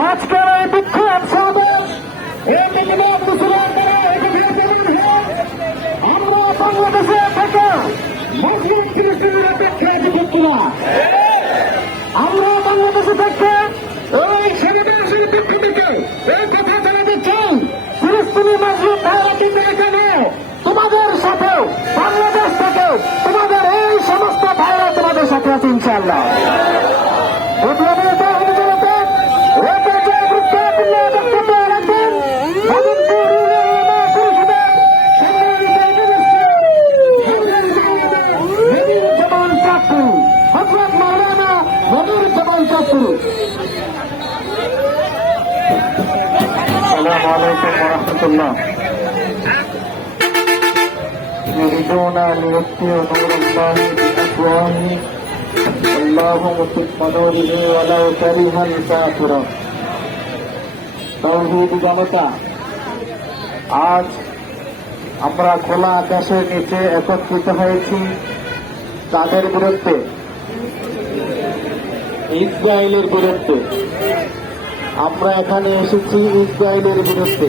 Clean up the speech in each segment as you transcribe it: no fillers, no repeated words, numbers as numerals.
আজকের এই বিক্ষোভ সমাবেশ এই বিক্ষোভ মুসলমান দ্বারা আমরা বাংলাদেশে থেকে মুসলিম ফিলিস্তিনের অপেক্ষায় বিভক্ত না। আমরা বাংলাদেশে থেকে ওই সেনাবাহিনীর পক্ষ থেকে এই কথা জানাতে চাই, ফিলিস্তিনি মুসলিম ভাইরা কিন্তু এখানে তোমাদের সাথে বাংলাদেশ থেকে তোমাদের এই সমস্ত ভাইরা তোমাদের সাথে আছে ইনশাআল্লাহ। يريدون ليطفئوا نور الله بأفواههم والله متم نوره ولو كره الكافرون। তাওহীদ জনতা, আজ আমরা খোলা আকাশের নিচে একত্রিত হয়েছি তাদের বিরুদ্ধে, ইসরায়েলের বিরুদ্ধে। আমরা এখানে এসেছি ইসরায়েলের বিরুদ্ধে।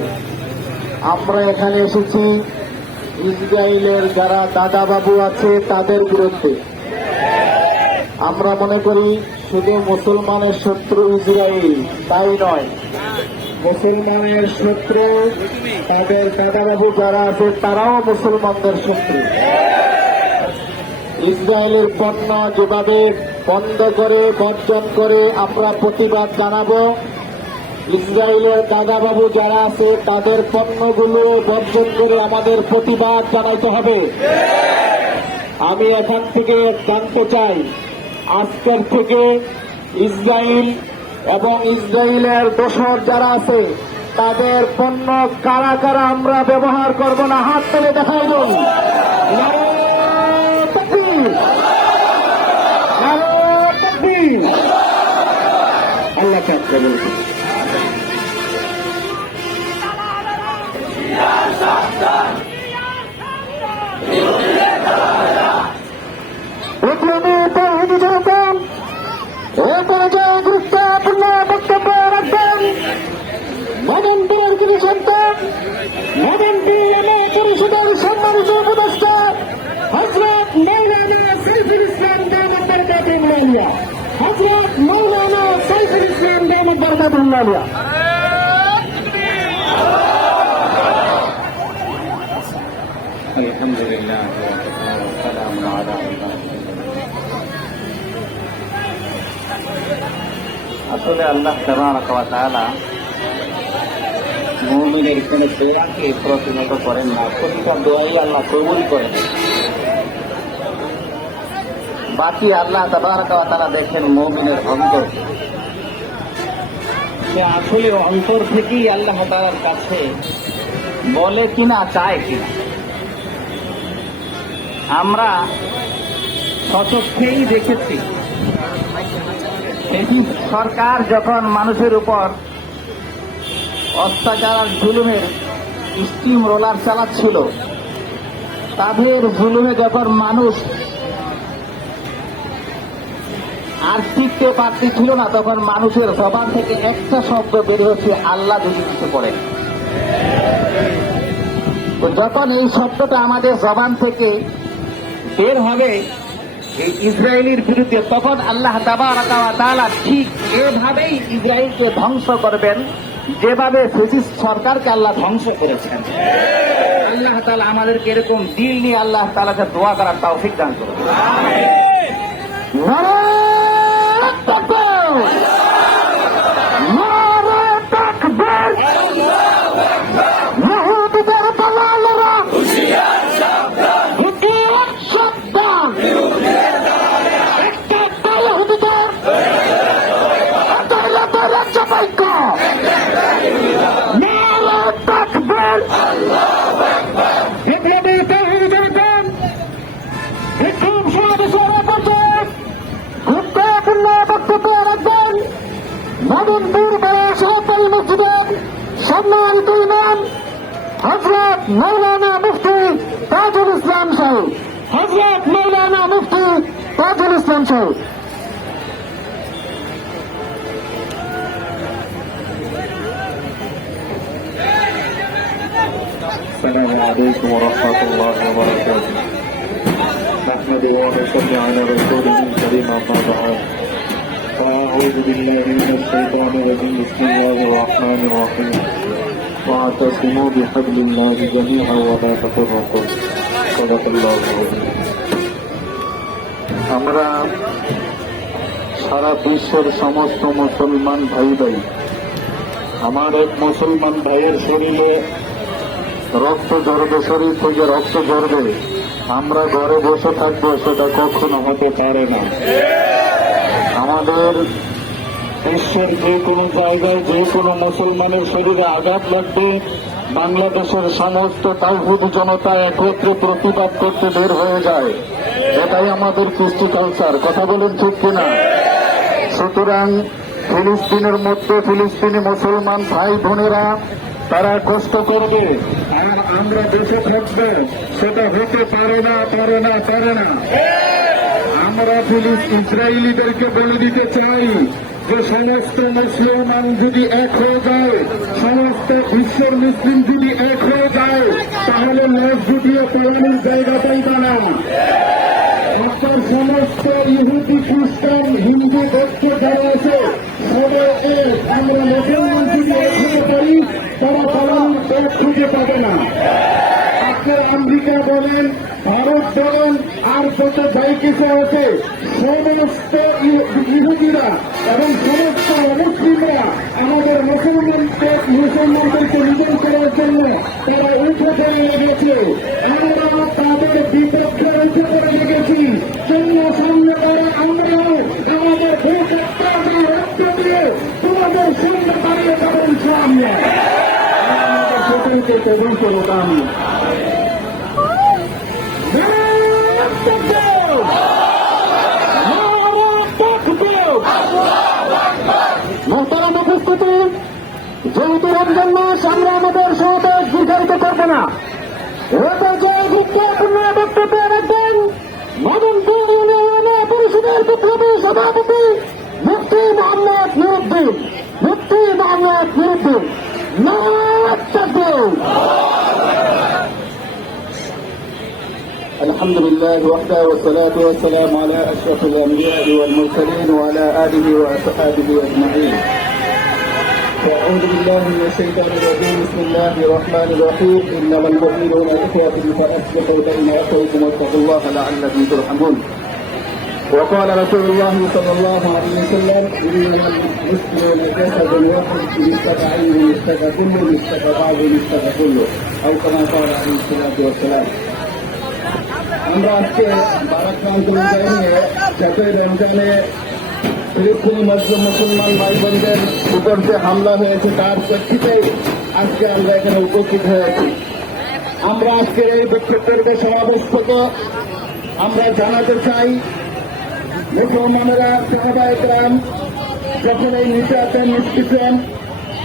আমরা এখানে এসেছি ইসরায়েলের যারা দাদা বাবু আছে তাদের বিরুদ্ধে। আমরা মনে করি শুধু মুসলমানের শত্রু ইসরায়েল, তাই নয়, মুসলমানের শত্রু তাদের দাদা বাবু যারা আছে তারাও মুসলমানদের শত্রু। ইসরায়েলের পণ্য যেভাবে বন্ধ করে বর্জন করে আমরা প্রতিবাদ জানাবো, ইসরায়েলের দাদাবাবু যারা আছে তাদের পণ্যগুলো বর্জন করে আমাদের প্রতিবাদ জানাইতে হবে। আমি এখান থেকে জানতে চাই, আজকের থেকে ইসরায়েল এবং ইসরায়েলের দোসর যারা আছে তাদের পণ্য কারা কারা আমরা ব্যবহার করব না, হাত তুলে দেখাই দিন। আল্লাহ চাচ্ছে বলছি গুরুত্বপূর্ণ বক্তব্য রাখবেন মদনপুরের কিছু সন্তান, মদনপুর পরিষদের সম্মানিত উপদেষ্টা হযরত মৌলানা সাইফুল ইসলাম দামাত বরকাতুহুল আলিয়া, হযরত মৌলানা সাইফুল ইসলাম দামাত বরকাতুহুল আলিয়া। আলহামদুলিল্লাহ আসলে আল্লাহ তাবারাক ওয়া তাআলা মুমিনের কোন দোয়াকে প্রতিহত করেন না, প্রতিটা দোয়াই আল্লাহ কবুল করেন। বাকি আল্লাহ তাবারাক ওয়া তাআলা দেখেন মুমিনের অন্তর, সে আসলে অন্তর থেকেই আল্লাহ তাআলার কাছে বলে কিনা চায় কিনা। আমরা সচক্ষেই দেখেছি সরকার যখন মানুষের উপর অত্যাচার জুলুমের স্টিম রোলার চালাচ্ছিল, তাদের জুলুমে যখন মানুষ আর টিকতে পারতেছিল না, তখন মানুষের জবান থেকে একটা শব্দ বের হচ্ছে, আল্লাহ যদি কিছু করেন। যখন এই শব্দটা আমাদের জবান থেকে বের হবে এই ইসরায়েলের বিরুদ্ধে, তখন আল্লাহ তাবারাক ওয়া তাআলা ঠিক এভাবেই ইসরায়েলকে ধ্বংস করবেন যেভাবে ফ্যাসিস্ট সরকারকে আল্লাহ ধ্বংস করেছেন। আল্লাহ তাআলা আমাদেরকে এরকম দিল নিয়ে আল্লাহ তাআলাকে দোয়া করার তৌফিক দান করুন। মদনপুর সরকারি মসজিদের সম্মানিত ইমাম হযরত মৌলানা মুফতি তাজুল ইসলাম সাহেব, হযরত মৌলানা মুফতি তাজুল ইসলাম সাহেব। السلام عليكم ورحمة الله وبركاته. نحمده ونصلي على رسوله الكريم أما بعد. فأعوذ بالله من الشيطان الرجيم. بسم الله الرحمن الرحيم. واعتصموا بحبل الله جميعا ولا تفرقوا. صدق الله العظيم. আমরা সারা বিশ্বের সমস্ত মুসলমান ভাই আমার এক মুসলমান ভাইয়ের শরীরে রক্ত ঝরবে, শরীর থেকে রক্ত ঝরবে, আমরা ঘরে বসে থাকবো সেটা কখনো হতে পারে না। আমাদের বিশ্বের যে কোনো জায়গায় যে কোনো মুসলমানের শরীরে আঘাত লাগবে, বাংলাদেশের সমস্ত তাওহীদ জনতা একত্রে প্রতিবাদ করতে বের হয়ে যায়। এটাই আমাদের কৃষ্টি কালচার। কথা বলেন ঠিক কিনা? সুতরাং ফিলিস্তিনের মধ্যে ফিলিস্তিনি মুসলমান ভাই বোনেরা তারা কষ্ট করবে আর আমরা দেশে থাকবো, সেটা হতে পারে না। আমরা ইসরায়েলিদেরকে বলে দিতে চাই যে সমস্ত মুসলমান যদি এক হয়ে যায়, সমস্ত বিশ্বের মুসলিম যদি এক হয়ে যায়, তাহলে লাশ গুটিয়ে পালানোর জায়গা পাইবে না। আপনার সমস্ত ইহুদি, খ্রিস্টান, হিন্দু, বৌদ্ধ যারা আছে সবাই এক। আমরা মুসলমান যদি এক হতে পারি, তারা পালানোর পথ খুঁজে পাবে না। আপনি আমেরিকা বলেন, ভারত বলেন, আর যত যাই কিছু আছে, সমস্ত ইহুদিরা এবং সমস্ত মুসলিমরা আমাদের মুসলমানদেরকে নিধন করার জন্য তারা উঠে পড়ে লেগেছে। আমরা তাদের বিপক্ষে উঠে পড়ে লেগেছি। সামনে করে আমরাও আমাদের রক্ত দিয়ে তোমাদের সামনে দাঁড়িয়ে যাবেন সামনে। আমাদের সকলকে কবুল করুক। আমিন। মোহতারাম উপস্থিতি, যেহেতু রমজান মাস, আমরা আমাদের সমাবেশ দীর্ঘায়িত করব না। গুরুত্বপূর্ণ বক্তব্য রাখবেন মদনপুর ইউনিয়ন পরিষদের বিপ্লবী সভাপতি মুফতি মোহাম্মদ নুরুদ্দিন। الحمد لله وحده والصلاة والسلام على أشرف الأنبياء والمرسلين وعلى آله وأصحابه أجمعين. أعوذ بالله من الشيطان الرجيم. بسم الله الرحمن الرحيم. إنما المؤمنون إخوة فأصلحوا بين أخويكم واتقوا الله لعلكم ترحمون. وقال رسول الله صلى الله عليه وسلم: إنما المسلمون جسد واحد، إن اشتكى عينه اشتكى كله، إن اشتكى بعضه اشتكى كله، أو كما قال عليه الصلاة والسلام. আমরা আজকে যাতে রমজানে ফিলিস্তিনি মুসলমান ভাই বোনদের উপর যে হামলা হয়েছে তার প্রেক্ষিতে আজকে আমরা এখানে উপস্থিত হয়েছি। আমরা আজকের এই বক্তব্যের সমাবেশ থেকে আমরা জানাতে চাই, মুসলমানেরা সাহাবায়ে-কেরাম যখন এই নির্যাতন নিষ্পীড়ন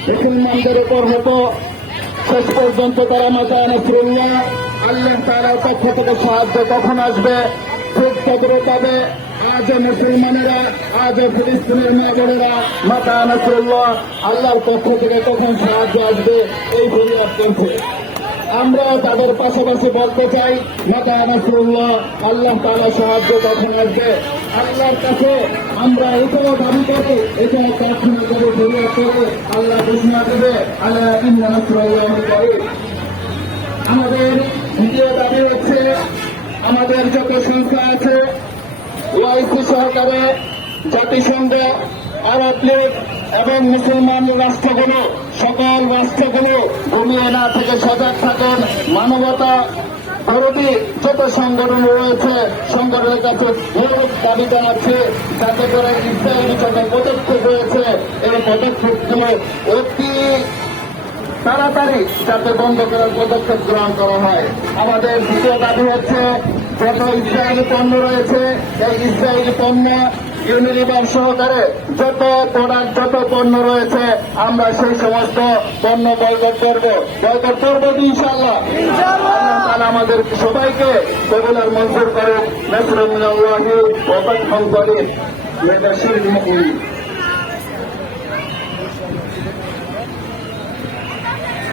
মুসলমানদের উপর হতো, শেষ পর্যন্ত তারা মাতা নাসরুল্লাহ আল্লাহ তাআলার পক্ষ থেকে সাহায্য কখন আসবে ঠিক খবরও পাবে। আজ মুসলমানেরা, আজ ফিলিস্তিনের মা বোনেরা মাতা নাসরুল্লাহ আল্লাহর পক্ষ থেকে কখন সাহায্য আসবে এই ফরিয়াদ করছে। আমরা তাদের পাশাপাশি বলতে চাই, মাতা নাসরুল্লাহ আল্লাহ তাআলা সাহায্য কখন আসবে আল্লাহর কাছে আমরা এটাও দাবি করি, এটাও প্রার্থনা করে ফরিয়াদ করে আল্লাহ ঘোষণা দেবে, আল্লাহ ইন্না নাসরুল্লাহি করিব। আমাদের দ্বিতীয় দাবি হচ্ছে, আমাদের যত সংখ্যা আছে ওআইসি সহকারে জাতিসংঘ, আরব লীগ এবং মুসলমান রাষ্ট্রগুলো, সকল রাষ্ট্রগুলো ঘুমিয়ে না থেকে সজাগ থাকেন। মানবতা বিরোধী যত সংগঠন রয়েছে সংগঠনের কাছে দাবি জানাচ্ছে যাতে করে ইসরায়েলি যত পদক্ষেপ রয়েছে এই পদক্ষেপগুলো অতি তাড়াতাড়ি যাতে বন্ধ করার পদক্ষেপ গ্রহণ করা হয়। আমাদের দ্বিতীয় দাবি হচ্ছে, যত ইসরায়েলি পণ্য রয়েছে এই ইসরায়েলি পণ্য ইউনিলিভার সহকারে যত প্রোডাক্ট, যত পণ্য রয়েছে আমরা সেই সমস্ত পণ্য বয়কট করবো ইনশাআল্লাহ। আল্লাহ তাআলা আমাদের সবাইকে কবুল মঞ্জুর করে। নাসরুন মিনাল্লাহি ওয়া ফাতহুন করিম।